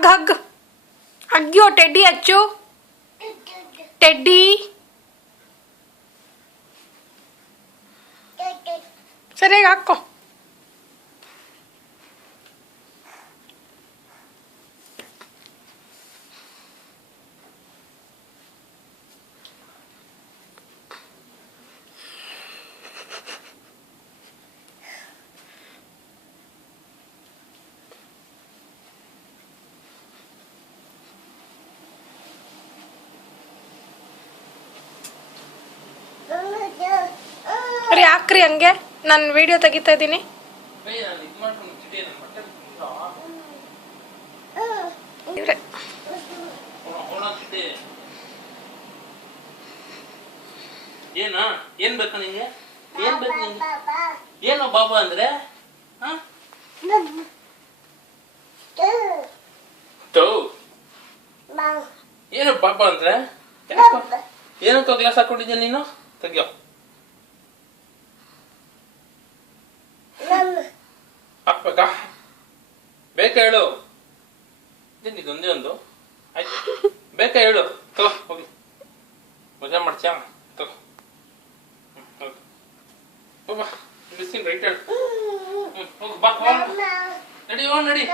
hug hug ಅಗ್ಗಿಯೋ teddy ಹಚ್ಚು teddy ಸರಿಯಾಗಿ ಹಾಕೋ ರೀ ಹಾಕ್ರಿ ಹಂಗೆ ನಾನು ವಿಡಿಯೋ ತೆಗಿತಾ ಇದ್ದೀನಿ ಏನ್ ಬೇಕು ನಿಂಗೆ ಏನ್ ಬೇಕು ನಿಂಗೆ ಏನು ಬಾಬಾ ಅಂದ್ರೆ ಏನು ಬಾಬಾ ಅಂದ್ರೆ ಏನಂತ ಗ್ಲಾಸ್ ಹಾಕೊಂಡಿದ್ಯಾ ನೀನು ತೆಗಿಯೋ ಹಾಕ್ಬೇಕಾ ಬೇಕಾ ಹೇಳು ಇದೊಂದೇ ಒಂದು ಆಯ್ತು ಬೇಕಾ ಹೇಳು ತಗೋ ಹೋಗಿ ಮಜಾ ಮಾಡ್ತೀಯಾ ತಗೋ ಹೋಗ ಮಿಸ್ಸಿಂಗ್ ರೈಟ್ ಹೇಳು ಹೋಗು ಬಾ ನಡಿ ನಡಿ